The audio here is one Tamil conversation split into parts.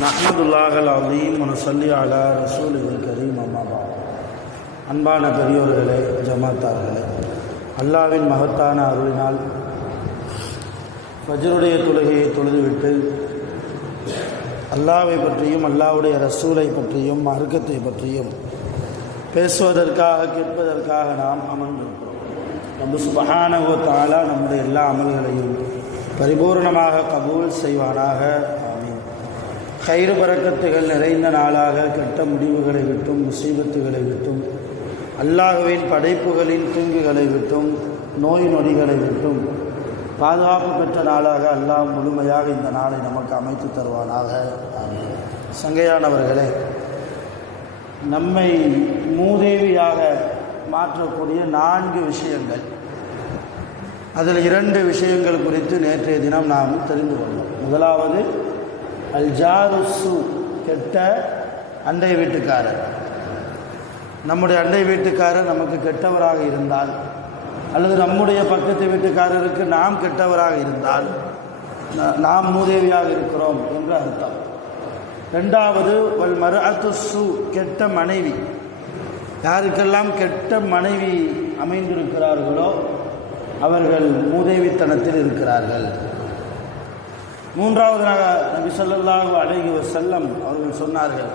நஹ்மதுல்லாஹல் அலீம் வனுஸல்லி அலா ரசூலில் கரீம் அம்மா பாத். அன்பான பெரியோர்களே, ஜமாத்தார்களே, அல்லாவின் மகத்தான அருளினால் ஃபஜ்ருடைய தொழுகையை தொழுதுவிட்டு அல்லாவை பற்றியும் அல்லாவுடைய ரசூலை பற்றியும் மார்க்கத்தை பற்றியும் பேசுவதற்காக கேட்பதற்காக நாம் அமர்ந்திருக்கிறோம். ரப்பு சுப்ஹானஹு வ தஆலா நம்முடைய எல்லா அமல்களையும் பரிபூர்ணமாக கபூல் செய்வானாக. ஆமீன். கைரு பரக்கத்துகள் நிறைந்த நாளாக கெட்ட முடிவுகளை விட்டும் முசீபத்துகளை விட்டும் அல்லாஹ்வின் படைப்புகளின் தீங்குகளை விட்டும் நோய் நொடிகளை விட்டும் பாதுகாப்பு பெற்ற நாளாக அல்லாஹ் முழுமையாக இந்த நாளை நமக்கு அமைத்து தருவானாக. ஆமீன். சங்கையானவர்களே, நம்மை மூதேவியாக மாற்றக்கூடிய 4 விஷயங்கள், அதில் 2 விஷயங்கள் குறித்து நேற்றைய தினம் நாம் தெரிந்து கொண்டோம். முதலாவது அல்ஜாருசு, கெட்ட அண்டை வீட்டுக்காரர். நம்முடைய அண்டை வீட்டுக்காரர் நமக்கு கெட்டவராக இருந்தால் அல்லது நம்முடைய பக்கத்து வீட்டுக்காரருக்கு நாம் கெட்டவராக இருந்தால் நாம் மூதேவியாக இருக்கிறோம் என்று அர்த்தம். 2வது வல் மர்அத்து சு, கெட்ட மனைவி. யாருக்கெல்லாம் கெட்ட மனைவி அமைந்திருக்கிறார்களோ அவர்கள் மூதேவித்தனத்தில் இருக்கிறார்கள். 3வதாக நபி ஸல்லல்லாஹு அலைஹி வஸல்லம் அவர்கள் சொன்னார்கள்,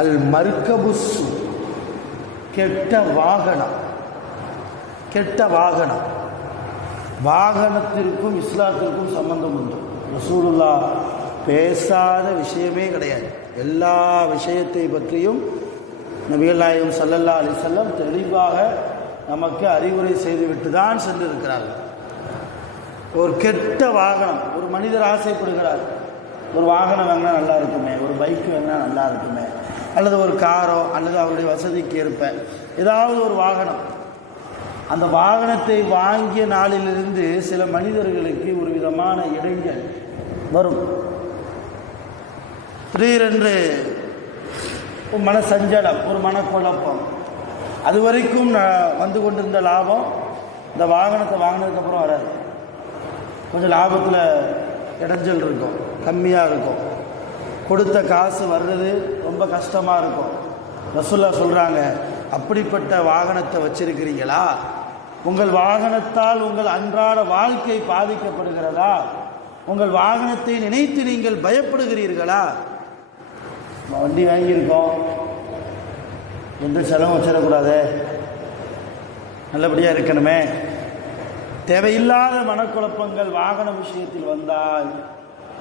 அல் மர்கபுசு, கெட்ட வாகனம். கெட்ட வாகனம், வாகனத்திற்கும் இஸ்லாத்திற்கும் சம்பந்தம் உண்டு. ரசூலுல்லாஹ் பேசாத விஷயமே கிடையாது. எல்லா விஷயத்தை பற்றியும் நபிகள் நாயகம் ஸல்லல்லாஹு அலைஹி வஸல்லம் தெளிவாக நமக்கு அறிவுரை செய்துவிட்டு தான் சென்றிருக்கிறார்கள். ஒரு கெட்ட வாகனம், ஒரு மனிதர் ஆசைப்படுகிறார், ஒரு வாகனம் வாங்கினா நல்லா இருக்குமே, ஒரு பைக் வாங்கினா நல்லா இருக்குமே, அல்லது ஒரு காரோ அல்லது அவருடைய வசதிக்கு ஏற்ப ஏதாவது ஒரு வாகனம். அந்த வாகனத்தை வாங்கிய நாளிலிருந்து சில மனிதர்களுக்கு ஒரு விதமான இடைஞ்சல் வரும். திடீரென்று ஒரு மனசஞ்சலம், ஒரு மனக்குழப்பம். அது வரைக்கும் வந்து கொண்டிருந்த லாபம் இந்த வாகனத்தை வாங்கினதுக்கப்புறம் வராது. கொஞ்சம் லாபத்தில் இடைஞ்சல் இருக்கும், கம்மியாக இருக்கும். கொடுத்த காசு வர்றது ரொம்ப கஷ்டமாக இருக்கும். ரசூலுல்லாஹ் சொல்கிறாங்க, அப்படிப்பட்ட வாகனத்தை வச்சிருக்கிறீங்களா? உங்கள் வாகனத்தால் உங்கள் அன்றாட வாழ்க்கை பாதிக்கப்படுகிறதா? உங்கள் வாகனத்தை நினைத்து நீங்கள் பயப்படுகிறீர்களா? வண்டி வாங்கியிருக்கோம், எந்த செலவும் வச்சிடக்கூடாது, நல்லபடியாக இருக்கணுமே. தேவையில்லாத மனக்குழப்பங்கள் வாகன விஷயத்தில் வந்தால்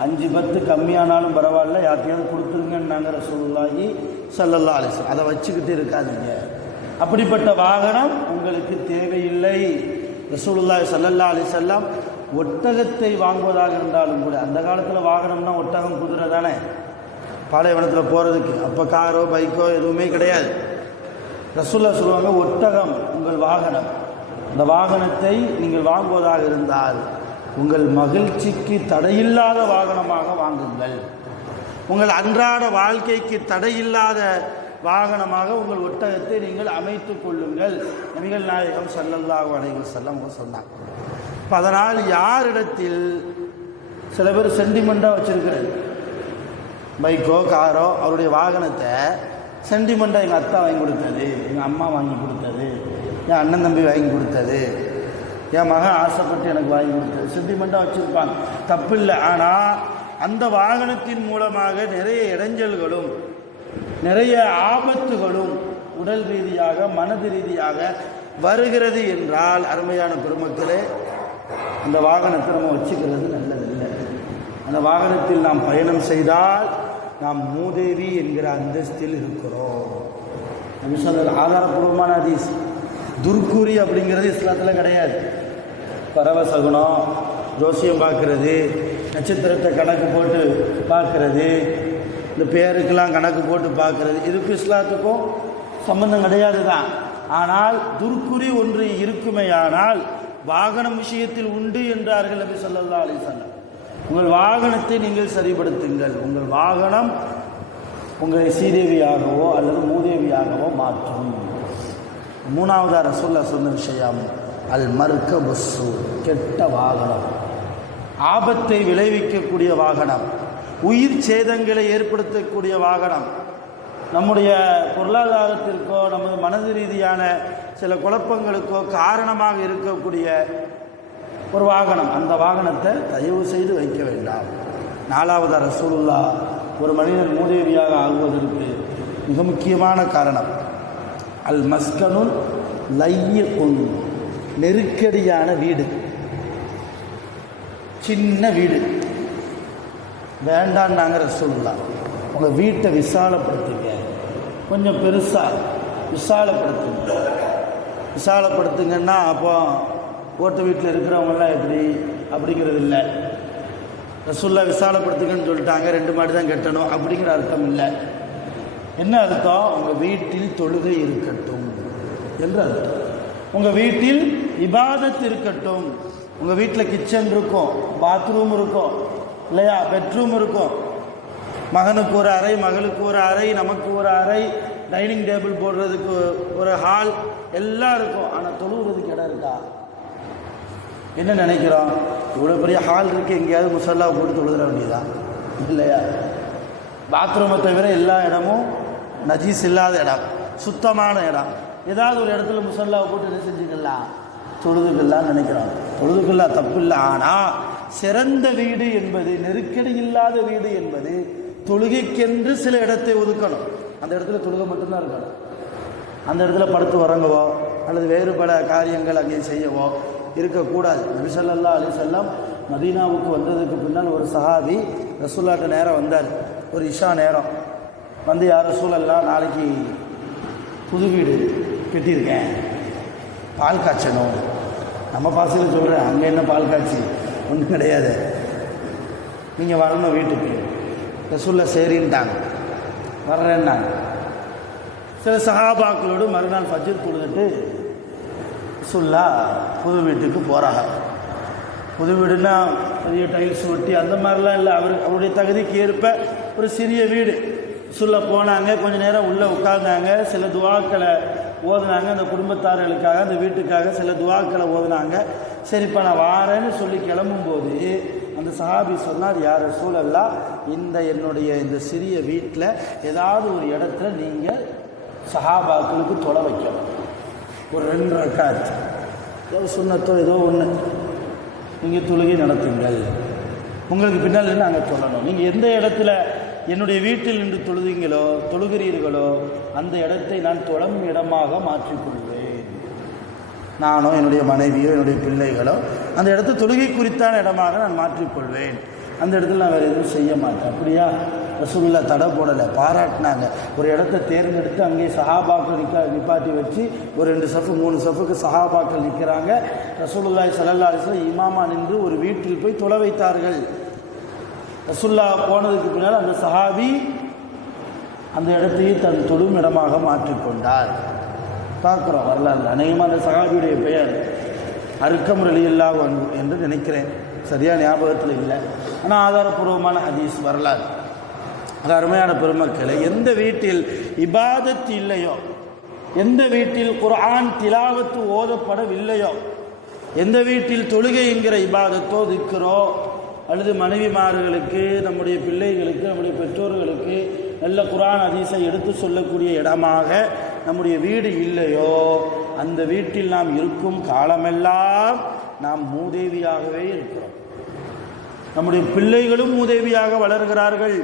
5-10 கம்மியானாலும் பரவாயில்ல, யார்ட்டையாவது கொடுத்துருங்கன்னாங்க ரசூலுல்லாஹி ஸல்லல்லாஹு அலைஹி வஸல்லம். அதை வச்சுக்கிட்டு இருக்காதீங்க. அப்படிப்பட்ட வாகனம் உங்களுக்கு தேவையில்லை. ரசூலுல்லாஹி ஸல்லல்லாஹு அலைஹி வஸல்லம் ஒட்டகத்தை வாங்குவதாக இருந்தாலும் கூட, அந்த காலத்தில் வாகனம்னா ஒட்டகம், குதிரை தானே பாலைவனத்தில் போகிறதுக்கு. அப்போ காரோ பைக்கோ எதுவுமே கிடையாது. ரசூலுல்லாஹ் சொல்லுவாங்க, ஒட்டகம் உங்கள் வாகனம். அந்த வாகனத்தை நீங்கள் வாங்குவதாக இருந்தால் உங்கள் மகிழ்ச்சிக்கு தடையில்லாத வாகனமாக வாங்குங்கள். உங்கள் அன்றாட வாழ்க்கைக்கு தடையில்லாத வாகனமாக உங்கள் ஒட்டகத்தை நீங்கள் அமைத்து கொள்ளுங்கள். நபிகள் நாயகம் ஸல்லல்லாஹு அலைஹி வஸல்லம் சொன்னாங்க. இப்போ அதனால் யாரிடத்தில் சில பேர் சென்டிமெண்ட்டாக வச்சுருக்கிறது, பைக்கோ காரோ, அவருடைய வாகனத்தை சென்டிமெண்ட்டாக எங்கள் அத்தா வாங்கி கொடுத்தது, எங்கள் அம்மா வாங்கி கொடுத்தது, என் அண்ணன் தம்பி வாங்கி கொடுத்தது, என் மகன் ஆசைப்பட்டு எனக்கு வாங்கி கொடுத்தது, சென்டிமெண்ட்டாக வச்சுருப்பாங்க. தப்பு இல்லை. ஆனால் அந்த வாகனத்தின் மூலமாக நிறைய இடைஞ்சல்களும் நிறைய ஆபத்துகளும் உடல் ரீதியாக மனது ரீதியாக வருகிறது என்றால், அருமையான பெருமக்களே, அந்த வாகனத்தை நம்ம வச்சுக்கிறது நல்லதில்லை. அந்த வாகனத்தில் நாம் பயணம் செய்தால் நாம் மூதேவி என்கிற அந்தஸ்தில் இருக்கிறோம். நம்ம சொல்ல ஆதாரபூர்வமான ஹதீஸ். துர்க்கூறி அப்படிங்கிறது இஸ்லாத்தில் கிடையாது. பரவசகுனம், ஜோசியம் பார்க்கறது, நட்சத்திரத்தை கணக்கு போட்டு பார்க்கறது, இந்த பேருக்கெல்லாம் கணக்கு போட்டு பார்க்கறது, இதுக்கு இஸ்லாத்துக்கும் சம்பந்தம் கிடையாது தான். ஆனால் துர்க்குறி ஒன்று இருக்குமேயானால் வாகனம் விஷயத்தில் உண்டு என்றார்கள் நபி ஸல்லல்லாஹு அலைஹி வஸல்லம். உங்கள் வாகனத்தை நீங்கள் சரிப்படுத்துங்கள். உங்கள் வாகனம் உங்களை சீதேவியாகவோ அல்லது மூதேவியாகவோ மாற்றும். 3வதாக ரசூலுல்லாஹ் சொன்ன விஷயம் அல் மர்கபுசு, கெட்ட வாகனம், ஆபத்தை விளைவிக்கக்கூடிய வாகனம். உயிர் சேதங்களை ஏற்படுத்தக்கூடிய வாகனம், நம்முடைய பொருளாதாரத்திற்கோ நமது மனது ரீதியான சில குழப்பங்களுக்கோ காரணமாக இருக்கக்கூடிய ஒரு வாகனம், அந்த வாகனத்தை தயவு செய்து வைக்க வேண்டாம். 4வது ரசூலுல்லாஹ் ஒரு மனிதன் மூதேவியாக ஆகுவதற்கு மிக முக்கியமான காரணம் அல் மஸ்கனுல் லையகுன், நெருக்கடியான வீடு, சின்ன வீடு வேண்டான்னாங்க ரசூலுல்லாஹ். உங்கள் வீட்டை விசாலப்படுத்துங்க, கொஞ்சம் பெருசாக விசாலப்படுத்துங்கன்னா அப்போ ஓட்டு வீட்டில் இருக்கிறவங்களாம் எப்படி அப்படிங்கிறது இல்லை. ரசூலுல்லாஹ் விசாலப்படுத்துங்கன்னு சொல்லிட்டாங்க, 2 மாடி தான் கட்டணும் அப்படிங்கிற அர்த்தம் இல்லை. என்ன அர்த்தம்? உங்கள் வீட்டில் தொழுகை இருக்கட்டும் என்று அர்த்தம். உங்கள் வீட்டில் இபாதத் இருக்கட்டும். உங்கள் வீட்டில் கிச்சன் இருக்கும், பாத்ரூம் இருக்கும் இல்லையா, பெட்ரூம் இருக்கும், மகனுக்கு ஒரு அறை, மகளுக்கு ஒரு அறை, நமக்கு ஒரு அறை, டைனிங் டேபிள் போடுறதுக்கு ஒரு ஹால் எல்லாம் இருக்கும். ஆனால் தொழுகிறதுக்கு இடம் இருக்கா? என்ன நினைக்கிறோம்? இவ்வளோ பெரிய ஹால் இருக்குது, எங்கேயாவது முசல்லாவை போட்டு தொழுகிற வேண்டியதான் இல்லையா? பாத்ரூமை தவிர எல்லா இடமும் நஜீஸ் இல்லாத இடம், சுத்தமான இடம். ஏதாவது ஒரு இடத்துல முசல்லாவை போட்டு என்ன செஞ்சுக்கலாம்? தொழுதுக்கெல்லாம் நினைக்கிறோம். தொழுதுக்கெல்லாம் தப்பு இல்லை. ஆனால் சிறந்த வீடு என்பது, நெருக்கடி இல்லாத வீடு என்பது, தொழுகைக்கென்று சில இடத்தை ஒதுக்கணும். அந்த இடத்துல தொழுகை மட்டும்தான் இருக்கணும். அந்த இடத்துல படுத்து உறங்கவோ அல்லது வேறு பல காரியங்கள் அங்கே செய்யவோ இருக்கக்கூடாது. நபி ஸல்லல்லாஹு அலைஹி வஸல்லம் மதீனாவுக்கு வந்ததுக்கு பின்னால் ஒரு சஹாபி ரசூலுல்லாஹ்ட்ட நேரம் வந்தார். ஒரு இஷா நேரம் வந்து, யார் ரசூலல்லாஹ், நாளைக்கு புது வீடு கட்டியிருக்கேன், பால் காய்ச்சணும். நம்ம பாசையில் சொல்கிறேன், அங்கே என்ன பால் காய்ச்சி ஒன்றும் கிடையாது, நீங்கள் வரணும் வீட்டுக்கு. ரசூலுல்லாஹ் சரின்ட்டாங்க, வர்றேன்னாங்க. சில சஹாபாக்களோடு மறுநாள் ஃபஜ்ர் தொழுதுட்டு ரசூலுல்லாஹ் புது வீட்டுக்கு போகிறாங்க. புது வீடுன்னா பெரிய டைல்ஸ் ஒட்டி அந்த மாதிரிலாம் இல்லை, அவருடைய தகுதிக்கு ஏற்ப ஒரு சிறிய வீடு. ரசூலுல்லாஹ் போனாங்க, கொஞ்சம் நேரம் உள்ளே உட்கார்ந்தாங்க, சில துவாக்களை ஓதுனாங்க. அந்த குடும்பத்தார்களுக்காக, அந்த வீட்டுக்காக சில துவாக்களை ஓதுனாங்க. சரிப்பா நான் வாரேன்னு சொல்லி கிளம்பும்போது அந்த சஹாபி சொன்னார், யார் ரசூலல்லாஹ், என்னுடைய இந்த சிறிய வீட்டில் ஏதாவது ஒரு இடத்துல நீங்கள் சஹாபாக்களுக்கு தொலை வைக்கணும். ஒரு 2 ரக்காத் ஏதோ சுன்னத்தோ ஏதோ ஒன்று நீங்கள் தொழுகை நடத்துங்கள். உங்களுக்கு பின்னால் நாங்கள் சொல்லணும். நீங்கள் எந்த இடத்துல என்னுடைய வீட்டில் நின்று தொழுகிறீர்களோ அந்த இடத்தை நான் தொழும் இடமாக மாற்றிக்கொள்வேன். நானோ என்னுடைய மனைவியோ என்னுடைய பிள்ளைகளோ அந்த இடத்தை தொழுகை குறித்தான இடமாக நான் மாற்றிக்கொள்வேன். அந்த இடத்துல நான் வேறு எதுவும் செய்ய மாட்டேன். அப்படியா? ரசூலுல்லாஹ் தடை போடலை, பாராட்டினாங்க. ஒரு இடத்த தேர்ந்தெடுத்து அங்கே சஹாபாக்கள் நிப்பாட்டி வச்சு ஒரு 2 சஃபு 3 சஃபுக்கு சஹாபாக்கள் நிற்கிறாங்க. ரசூலுல்லாஹி ஸல்லல்லாஹு அலைஹி வஸல்லம் இமாமா நின்று ஒரு வீட்டில் போய் தொலை வைத்தார்கள். ரசூலுல்லாஹ் போனதுக்கு பின்னால் அந்த சஹாபி அந்த இடத்தையே தன் தொழும் இடமாக மாற்றிக்கொண்டார். பார்க்குறோம் வரலாறு. அநேகமாக அந்த சஹாபியுடைய பெயர் அர்க்கம் ரலியல்லாஹு அன்ஹு என்று நினைக்கிறேன், சரியாக ஞாபகத்தில் இல்லை. ஆனால் ஆதாரபூர்வமான ஹதீஸ் வரலாறு. அது அருமையான பெருமக்களை, எந்த வீட்டில் இபாதத் இல்லையோ, எந்த வீட்டில் குர்ஆன் திலாவத்து ஓதப்படவில்லையோ, எந்த வீட்டில் தொழுகை என்கிற இபாதத்தோ திக்ரோ அல்லது மனைவிமார்களுக்கு, நம்முடைய பிள்ளைகளுக்கு, நம்முடைய பெற்றோர்களுக்கு நல்ல குர்ஆன் ஹதீஸை எடுத்து சொல்லக்கூடிய இடமாக நம்முடைய வீடு இல்லையோ, அந்த வீட்டில் நாம் இருக்கும் காலமெல்லாம் நாம் மூதேவியாகவே இருக்கிறோம். நம்முடைய பிள்ளைகளும் மூதேவியாக வளர்கிறார்கள்.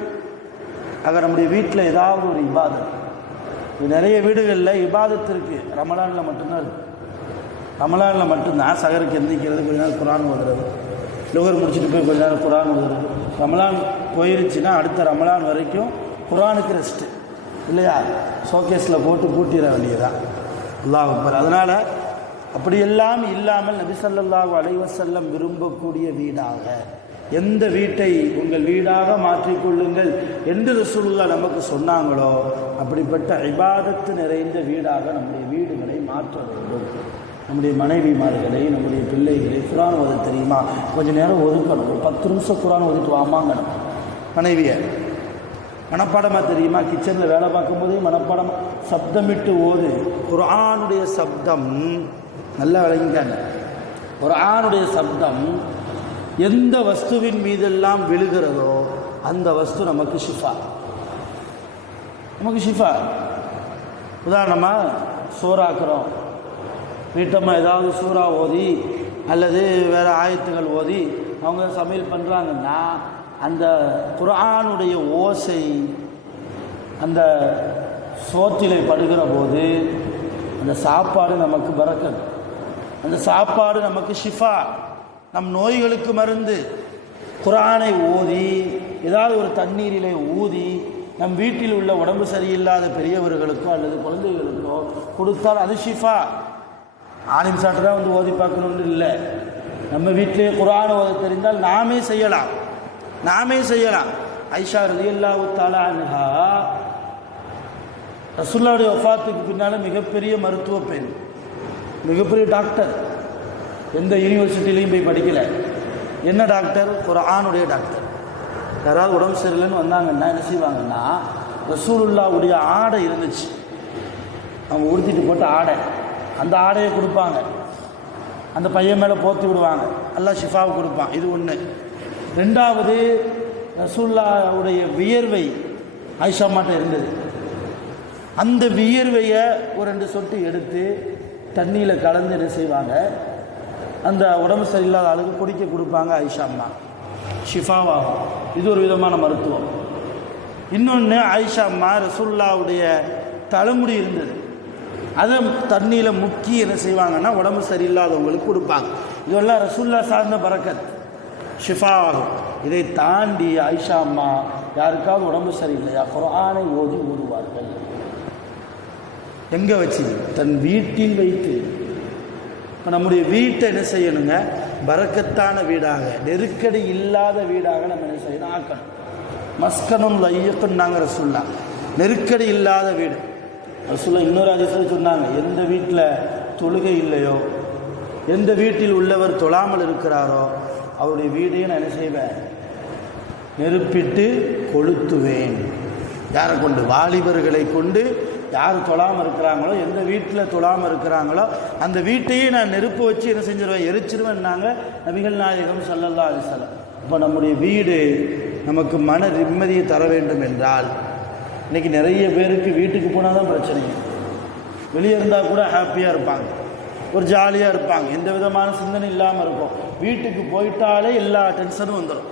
ஆக நம்முடைய வீட்டில் ஏதாவது ஒரு இபாதத், நிறைய வீடுகளில் இபாதத் இருக்குது, ரமலானில் மட்டும்தான் இருக்குது. ரமலானில் மட்டும்தான் சகருக்கு எந்திரிக்கிறது, கொஞ்ச நேரம் குர்ஆன் ஓதுறது, லுகர் முடிச்சுட்டு போய் கொஞ்ச நேரம் குர்ஆன் ஓதுறது. ரமலான் போயிருச்சுன்னா அடுத்த ரமலான் வரைக்கும் குர்ஆனுக்கு ரெஸ்ட்டு இல்லையா? ஷோகேஸில் போட்டு பூட்டிட வேண்டியதுதான். அல்லாஹ் அக்பர். அதனால் அப்படியெல்லாம் இல்லாமல் நபி ஸல்லல்லாஹு அலைஹி வஸல்லம் விரும்பக்கூடிய வீடாக, எந்த வீட்டை உங்கள் வீடாக மாற்றிக்கொள்ளுங்கள் என்று ரசூலுல்லாஹ் நமக்கு சொன்னாங்களோ அப்படிப்பட்ட இபாதத்து நிறைந்த வீடாக நம்முடைய வீடுகளை மாற்ற வேண்டும். நம்முடைய மனைவிமார்களை, நம்முடைய பிள்ளைகளை குர்ஆன் ஓத தெரியுமா, கொஞ்சம் நேரம் ஒதுக்கணும். ஒரு 10 நிமிஷம் குர்ஆன் ஓதிட்டு வாமாங்கணும். மனைவியை மனப்பாடமாக தெரியுமா, கிச்சனில் வேலை பார்க்கும்போதே மனப்பாடம் சப்தமிட்டு ஓது. குர்ஆனுடைய சப்தம் நல்லா விளங்கிட்டாங்க. குர்ஆனுடைய சப்தம் எந்த வஸ்துவின் மீதெல்லாம் விழுகிறதோ அந்த வஸ்து நமக்கு ஷிஃபா. நமக்கு ஷிஃபா. உதாரணமாக சோறாக்குறோம், வீட்டம்மா ஏதாவது சூறா ஓதி அல்லது வேறு ஆயத்துகள் ஓதி அவங்க சமையல் பண்ணுறாங்கன்னா அந்த குர்ஆனுடைய ஓசை அந்த சோற்றிலை படுகிற போது அந்த சாப்பாடு நமக்கு பரக்கத், அந்த சாப்பாடு நமக்கு ஷிஃபா, நம் நோய்களுக்கு மருந்து. குர்ஆனை ஓதி ஏதாவது ஒரு தண்ணீரிலே ஊதி நம் வீட்டில் உள்ள உடம்பு சரியில்லாத பெரியவர்களுக்கோ அல்லது குழந்தைகளுக்கோ கொடுத்தால் அது ஷிஃபா. ஆலிம் சாட்டு தான் வந்து ஓதி பார்க்கணுன்னு இல்லை. நம்ம வீட்டிலே குர்ஆன் ஓத தெரிந்தால் நாமே செய்யலாம். ஐஷா ரலியல்லாஹு தஆலா அன்ஹா ரசூலுல்லாஹ்வுடைய வஃபாத்துக்கு பின்னால் மிகப்பெரிய மருத்துவ பெண், மிகப்பெரிய டாக்டர். எந்த யூனிவர்சிட்டிலையும் போய் படிக்கலை. என்ன டாக்டர்? குர்ஆனுடைய டாக்டர். யாராவது உடம்பு சரியில்லைன்னு வந்தாங்கன்னா என்ன செய்வாங்கன்னா, ரசூலுல்லாஹ்வுடைய ஆடை இருந்துச்சு, அவங்க உடுத்திட்டு போட்ட ஆடை, அந்த ஆடையை கொடுப்பாங்க, அந்த பையன் மேலே போத்தி விடுவாங்க, அல்லாஹ் ஷிஃபாவை கொடுப்பான். இது ஒன்று. ரெண்டாவது, ரசூலுல்லாஹ்வுடைய வியர்வை ஆயிஷா மாட்ட இருந்தது. அந்த வியர்வையை ஒரு 2 சொட்டு எடுத்து தண்ணியில் கலந்து என்ன செய்வாங்க, அந்த உடம்பு சரியில்லாத ஆளுக்கு குடிக்க கொடுப்பாங்க. ஆயிஷா அம்மா ஷிஃபாவாகும். இது ஒரு விதமான மருத்துவம். இன்னொன்று, ஆயிஷா அம்மா ரசூலுல்லாஹ்வுடைய தலைமுடி இருந்தது, அதை தண்ணியில் முக்கி என்ன செய்வாங்கன்னா உடம்பு சரியில்லாதவங்களுக்கு கொடுப்பாங்க. இதெல்லாம் ரசூலுல்லாஹ் சார்ந்த பரக்கத், ஷிஃபாவாகும். இதை தாண்டி ஆயிஷா அம்மா யாருக்காவது உடம்பு சரியில்லையா குர்ஆனை ஓதுவார்கள். எங்கே வச்சு? தன் வீட்டில் வைத்து. நம்முடைய வீட்டை என்ன செய்யணுங்க? பரக்கத்தான வீடாக, நெருக்கடி இல்லாத வீடாக நம்ம என்ன செய்யணும்? ஆக்கணும். மஸ்கனும் லையக்குன்னு நாங்கள் ரசூலுல்லாஹ், நெருக்கடி இல்லாத வீடு. ரசூலுல்லாஹ் இன்னொரு ஹதீஸில் சொன்னாங்க, எந்த வீட்டில் தொழுகை இல்லையோ, எந்த வீட்டில் உள்ளவர் தொழாமல் இருக்கிறாரோ அவருடைய வீடையும் நான் என்ன செய்வேன்? நெருப்பிட்டு கொளுத்துவேன். யாரை கொண்டு? வாலிபர்களை கொண்டு. யார் தொழாமல் இருக்கிறாங்களோ, எந்த வீட்டில் தொழாமல் இருக்கிறாங்களோ அந்த வீட்டையே நான் நெருப்பு வச்சு என்ன செஞ்சிருவேன்? எரிச்சிருவேன்னாங்க நபிகள் நாயகம் ஸல்லல்லாஹு அலைஹி வஸல்லம். இப்போ நம்முடைய வீடு நமக்கு மன நிம்மதியை தர வேண்டும் என்றால், இன்றைக்கி நிறைய பேருக்கு வீட்டுக்கு போனால் தான் பிரச்சனை. வெளியே இருந்தால் கூட ஹாப்பியாக இருப்பாங்க, ஒரு ஜாலியாக இருப்பாங்க, எந்த விதமான சிந்தனை இல்லாமல் இருக்கும். வீட்டுக்கு போயிட்டாலே எல்லா டென்ஷனும் வந்துடும்.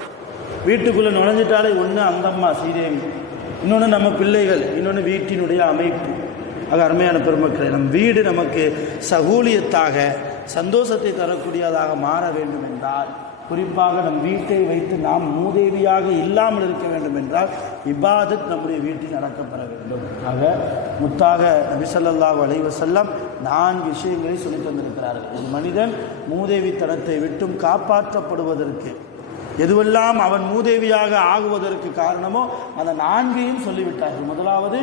வீட்டுக்குள்ளே நுழைஞ்சிட்டாலே ஒன்று அந்தம்மா ஸ்ரீதேவி, இன்னொன்று நம்ம பிள்ளைகள், இன்னொன்று வீட்டினுடைய அமைப்பு. ஆக அருமையான பெருமக்களை, நம் வீடு நமக்கு சகூலியத்தாக சந்தோஷத்தை தரக்கூடியதாக மாற வேண்டும் என்றால், குறிப்பாக நம் வீட்டை வைத்து நாம் மூதேவியாக இல்லாமல் இருக்க வேண்டும் என்றால் இபாதத் நம்முடைய வீட்டில் நடக்கப்பெற வேண்டும். ஆக முத்தாக நபி ஸல்லல்லாஹு அலைஹி வஸல்லம் 4 விஷயங்களை சொல்லி தந்திருக்கிறார்கள். ஒரு மனிதன் மூதேவித்தனத்தை விட்டும் காப்பாற்றப்படுவதற்கு, எதுவெல்லாம் அவன் மூதேவியாக ஆகுவதற்கு காரணமோ அந்த 4ஐயும் சொல்லிவிட்டார்கள். முதலாவது,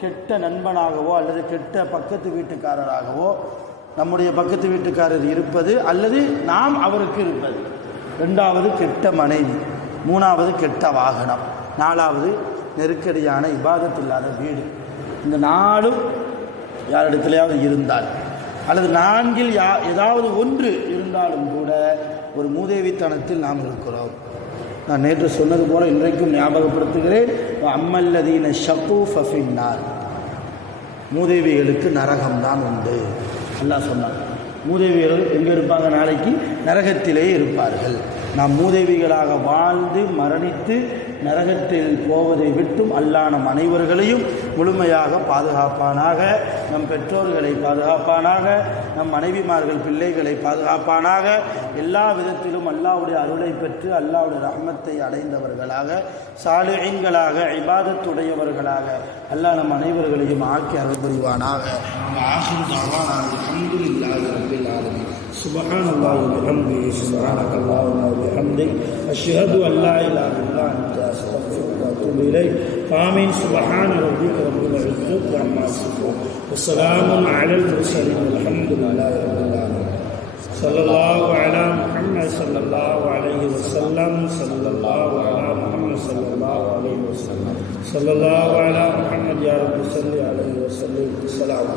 கெட்ட நண்பனாகவோ அல்லது கெட்ட பக்கத்து வீட்டுக்காரராகவோ நம்முடைய பக்கத்து வீட்டுக்காரர் இருப்பது அல்லது நாம் அவருக்கு இருப்பது. 2வது, கெட்ட மனைவி. 3வது, கெட்ட வாகனம். 4வது, நெருக்கடியான இபாதத் இல்லாத வீடு. இந்த 4ம் யாரிடத்திலேயாவது இருந்தால் அல்லது 4இல் ஏதாவது ஒன்று இருந்தாலும் கூட ஒரு மூதேவித்தனத்தில் நாம் இருக்கிறோம். நான் நேற்று சொன்னது போல இன்றைக்கும் ஞாபகப்படுத்துகிறேன். அம்மல்லதீன ஷக்கு ஃபஃபின்னார், மூதேவிகளுக்கு நரகம்தான் உண்டு. அல்லாஹ் சொன்னார், மூதேவிகள் எங்கே இருப்பாங்க? நாளைக்கு நரகத்திலே இருப்பார்கள். நாம் மூதேவிகளாக வாழ்ந்து மரணித்து நரகத்தில் போவதை விட்டும் அல்லாஹ் நம் அனைவர்களையும் முழுமையாக பாதுகாப்பானாக. நம் பெற்றோர்களை பாதுகாப்பானாக, நம் மனைவிமார்கள் பிள்ளைகளை பாதுகாப்பானாக. எல்லா விதத்திலும் அல்லாஹ்வுடைய அருளை பெற்று அல்லாஹ்வுடைய ரஹ்மத்தை அடைந்தவர்களாக, சாலிஹீன்களாக, இபாதத்துடையவர்களாக அல்லாஹ் நம் அனைவர்களையும் ஆக்கி அருள் புரிவானாக. சுப்ஹானல்லாஹி வ பிஹம்திஹி, சுப்ஹானக்கல்லாஹும்ம வ பிஹம்திக், அஷ்ஹது அன் லா இலாஹா இல்லா அன்த, அஸ்தக்ஃபிருக வ அத்தூபு இலைக். ஆமீன். சுப்ஹான ரப்பிக ரப்பில் இஸ்ஸத்தி அம்மா யசிஃபூன், வ ஸலாமுன் அலல் முர்ஸலீன், வல்ஹம்துலில்லாஹி ரப்பில் ஆலமீன். ஸல்லல்லாஹு அலா முஹம்மத் ஸல்லல்லாஹு அலைஹி வஸல்லம், ஸல்லல்லாஹு அலா முஹம்மத் ஸல்லல்லாஹு அலைஹி வஸல்லம், ஸல்லல்லாஹு அலா முஹம்மத் யா ரப்பி ஸல்லி அலைஹி வஸல்லம். ஸலாம்.